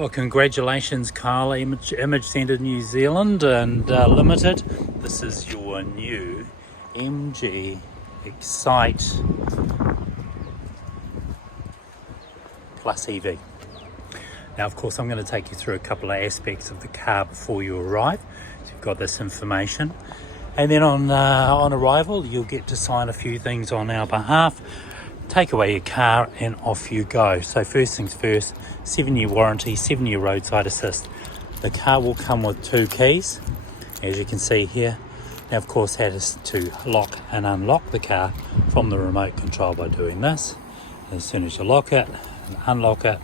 Well, congratulations, Carl, Image Centre New Zealand and Limited. This is your new MG Excite Plus EV. Now, of course, I'm going to take you through a couple of aspects of the car before you arrive. So you've got this information. And then on arrival, you'll get to sign a few things on our behalf. Take away your car and off you go. So first things first, 7-year warranty, 7-year roadside assist. The car will come with 2 keys, as you can see here. Now, of course, that is to lock and unlock the car from the remote control by doing this. As soon as you lock it and unlock it,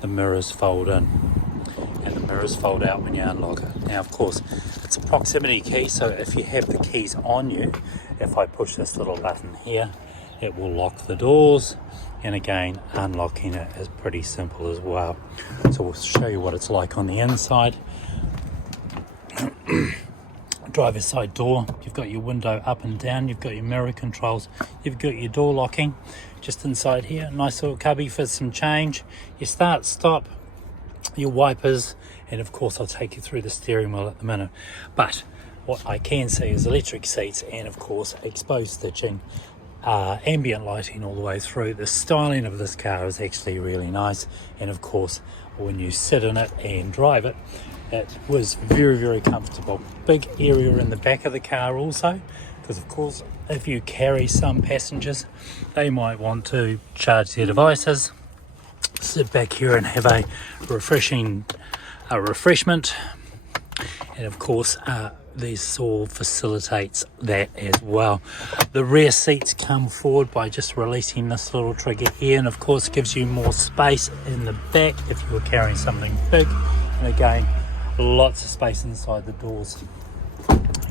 the mirrors fold in and the mirrors fold out when you unlock it. Now, of course, it's a proximity key, so if you have the keys on you, if I push this little button here, it will lock the doors, and again, unlocking it is pretty simple as well. So we'll show you what it's like on the inside. Driver's side door, you've got your window up and down, you've got your mirror controls, you've got your door locking. Just inside here, nice little cubby for some change, your start, stop, your wipers, and of course I'll take you through the steering wheel at the minute. But what I can see is electric seats and of course exposed stitching, ambient lighting all the way through. The styling of this car is actually really nice, and of course when you sit in it and drive it, it was very comfortable. Big area in the back of the car also, because of course if you carry some passengers, they might want to charge their devices, sit back here and have a refreshment, and of course this all facilitates that as well. The rear seats come forward by just releasing this little trigger here, and of course gives you more space in the back if you were carrying something big, and again lots of space inside the doors.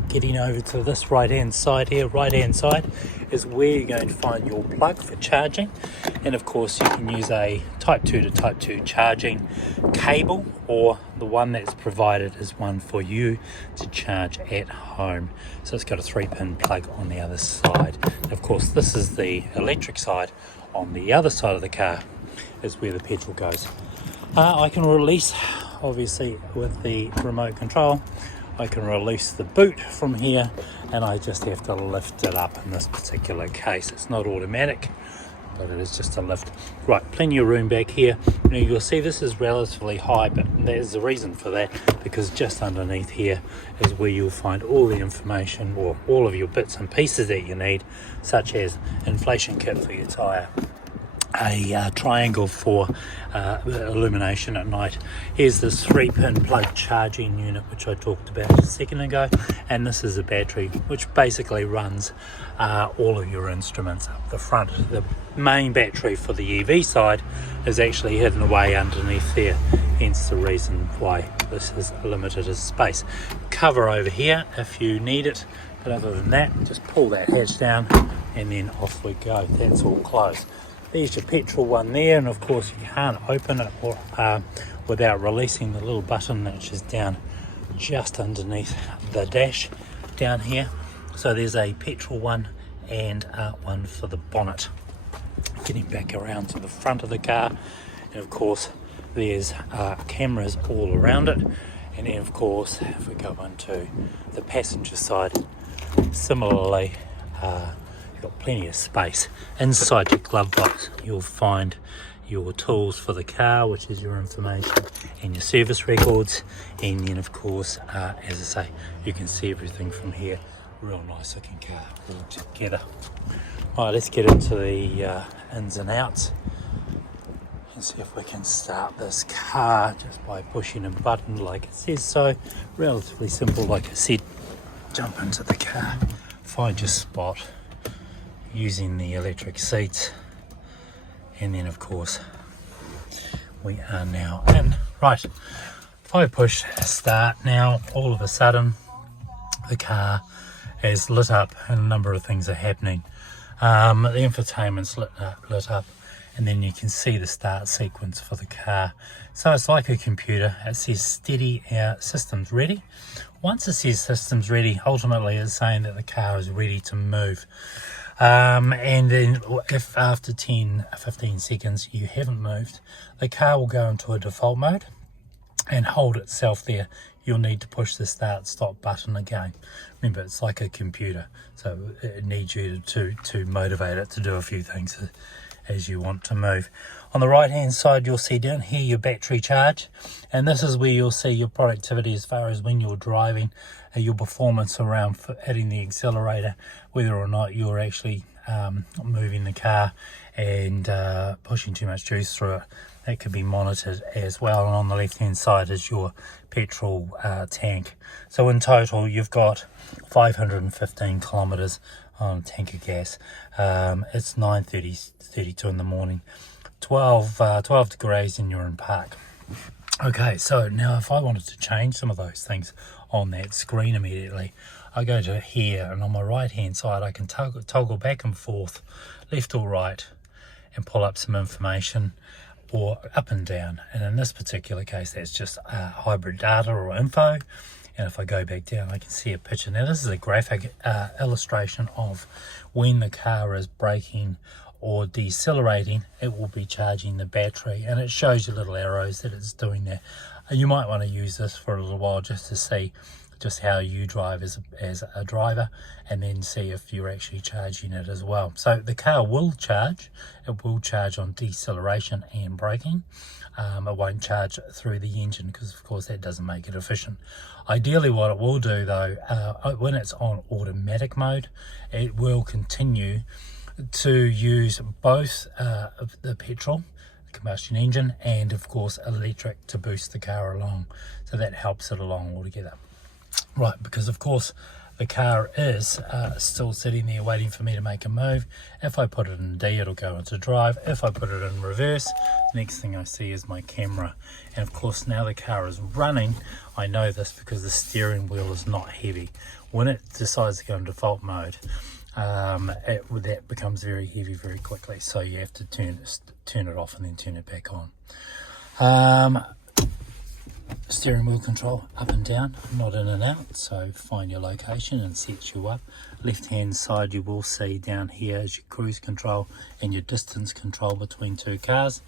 Getting over to this right hand side here, right hand side is where you're going to find your plug for charging, and of course you can use a type 2 to type 2 charging cable, or the one that's provided is one for you to charge at home. So it's got a 3-pin plug on the other side. And of course this is the electric side. On the other side of the car is where the petrol goes. I can release, obviously with the remote control, I can release the boot from here, and I just have to lift it up. In this particular case it's not automatic, but it is just a lift. Right, plenty of room back here. Now you'll see this is relatively high, but there's a reason for that, because just underneath here is where you'll find all the information, or all of your bits and pieces that you need, such as inflation kit for your tyre, a triangle for illumination at night. Here's this 3-pin plug charging unit which I talked about a second ago, and this is a battery which basically runs all of your instruments up the front. The main battery for the EV side is actually hidden away underneath there, hence the reason why this is limited as space. Cover over here if you need it, but other than that, just pull that hatch down and then off we go. That's all closed. There's your petrol one there, and of course you can't open it without releasing the little button which is down just underneath the dash down here. So there's a petrol one and one for the bonnet. Getting back around to the front of the car, and of course there's cameras all around it, and then of course if we go into the passenger side, similarly got plenty of space. Inside your glove box you'll find your tools for the car, which is your information and your service records, and then of course as I say, you can see everything from here. Real nice looking car all together. Alright, let's get into the ins and outs and see if we can start this car just by pushing a button like it says so. Relatively simple, like I said. Jump into the car, find your spot using the electric seats, and then of course we are now in. Right, if I push start now, all of a sudden the car is lit up and a number of things are happening. The infotainment's lit up, and then you can see the start sequence for the car. So it's like a computer. It says steady, systems ready. Once it says systems ready, ultimately it's saying that the car is ready to move. And then if after 10-15 seconds you haven't moved, the car will go into a default mode, and hold itself there, you'll need to push the start stop button again. Remember, it's like a computer, so it needs you to motivate it to do a few things as you want to move. On the right hand side, you'll see down here your battery charge, and this is where you'll see your productivity as far as when you're driving, your performance around hitting the accelerator, whether or not you're actually moving the car and pushing too much juice through it. That could be monitored as well. And on the left hand side is your petrol tank. So in total you've got 515 kilometers on a tank of gas. It's 9:32 in the morning, 12 degrees, and you're in park. Okay, so now if I wanted to change some of those things on that screen immediately, I go to here, and on my right hand side I can toggle back and forth, left or right, and pull up some information, or up and down. And in this particular case, that's just hybrid data or info. And if I go back down, I can see a picture. Now this is a graphic illustration of when the car is braking or decelerating, it will be charging the battery, and it shows you little arrows that it's doing that. You might want to use this for a little while just to see just how you drive as a driver, and then see if you're actually charging it as well. So the car will charge. It will charge on deceleration and braking. It won't charge through the engine, because of course that doesn't make it efficient. Ideally what it will do though, when it's on automatic mode, it will continue to use both the petrol, the combustion engine, and of course electric to boost the car along. So that helps it along altogether. Right, because of course the car is still sitting there waiting for me to make a move. If I put it in D, it'll go into drive. If I put it in reverse, next thing I see is my camera. And of course now the car is running. I know this because the steering wheel is not heavy. When it decides to go in default mode, that becomes very heavy very quickly, so you have to turn it off and then turn it back on. Steering wheel control up and down, not in and out, so find your location and set you up. Left hand side you will see down here is your cruise control and your distance control between two cars,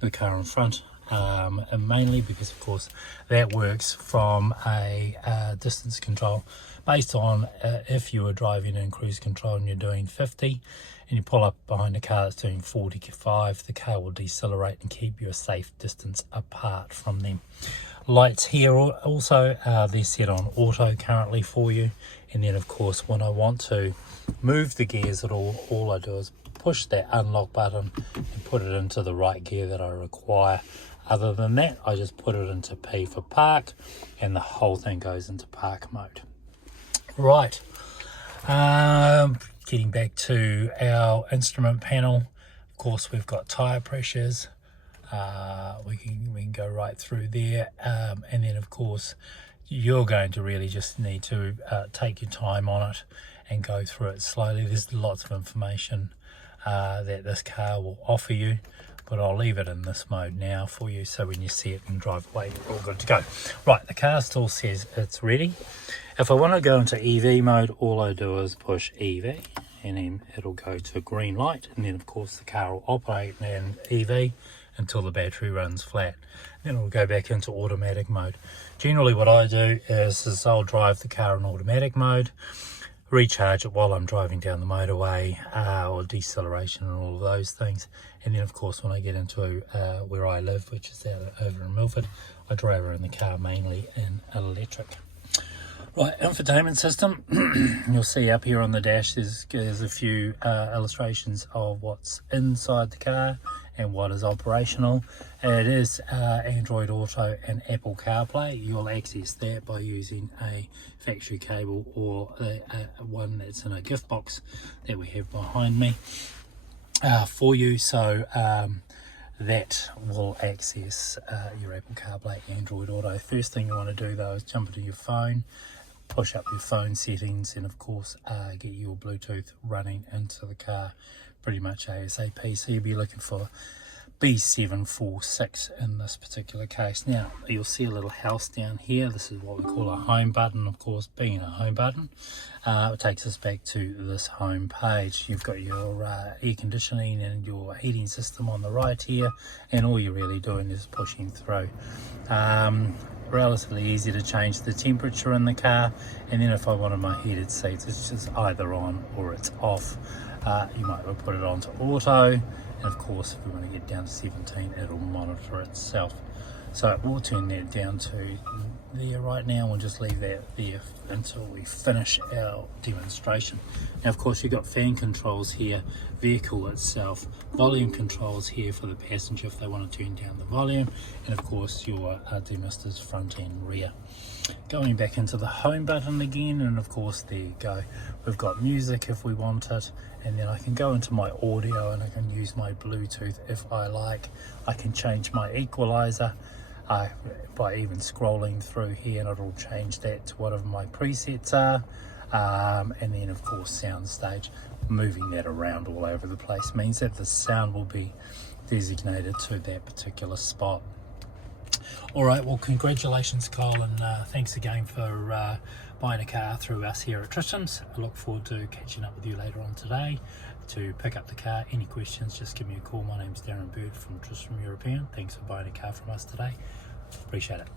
the car in front, and mainly because of course that works from a distance control based on if you were driving in cruise control and you're doing 50 and you pull up behind a car that's doing 45, the car will decelerate and keep you a safe distance apart from them. Lights here also, they're set on auto currently for you, and then of course when I want to move the gears at all I do is push that unlock button and put it into the right gear that I require. Other than that, I just put it into P for park, and the whole thing goes into park mode. Right, getting back to our instrument panel, of course we've got tyre pressures. We can go right through there, and then of course you're going to really just need to take your time on it and go through it slowly. There's lots of information that this car will offer you, but I'll leave it in this mode now for you, so when you see it and drive away, you're all good to go. Right, the car still says it's ready. If I want to go into EV mode, all I do is push EV, and then it'll go to green light, and then of course the car will operate in EV until the battery runs flat. Then it'll go back into automatic mode. Generally what I do is I'll drive the car in automatic mode, recharge it while I'm driving down the motorway, or deceleration and all of those things, and then of course when I get into where I live, which is over in Milford, I drive around the car mainly in electric. Right, infotainment system. You'll see up here on the dash there's a few illustrations of what's inside the car and what is operational. It is Android Auto and Apple CarPlay. You'll access that by using a factory cable or one that's in a gift box that we have behind me for you. So that will access your Apple CarPlay, Android Auto. First thing you want to do though is jump into your phone, push up your phone settings, and of course get your Bluetooth running into the car pretty much ASAP. So you'll be looking for B746 in this particular case. Now you'll see a little house down here. This is what we call a home button. Of course, being a home button, it takes us back to this home page. You've got your air conditioning and your heating system on the right here, and all you're really doing is pushing through. Relatively easy to change the temperature in the car, and then if I wanted my heated seats, it's just either on or it's off. You might well put it onto auto, and of course if we want to get down to 17, it'll monitor itself. So we'll turn that down to there right now. We'll just leave that there until we finish our demonstration. Now of course you've got fan controls here, vehicle itself, volume controls here for the passenger if they want to turn down the volume, and of course your demisters front and rear. Going back into the home button again, and of course there you go, we've got music if we want it, and then I can go into my audio and I can use my Bluetooth if I like. I can change my equalizer by even scrolling through here, and it'll change that to whatever my presets are, and then of course soundstage. Moving that around all over the place means that the sound will be designated to that particular spot. Alright, well congratulations Kyle, and thanks again for buying a car through us here at Tristram's. I look forward to catching up with you later on today to pick up the car. Any questions, just give me a call. My name's Darren Bird from Tristram European. Thanks for buying a car from us today. Appreciate it.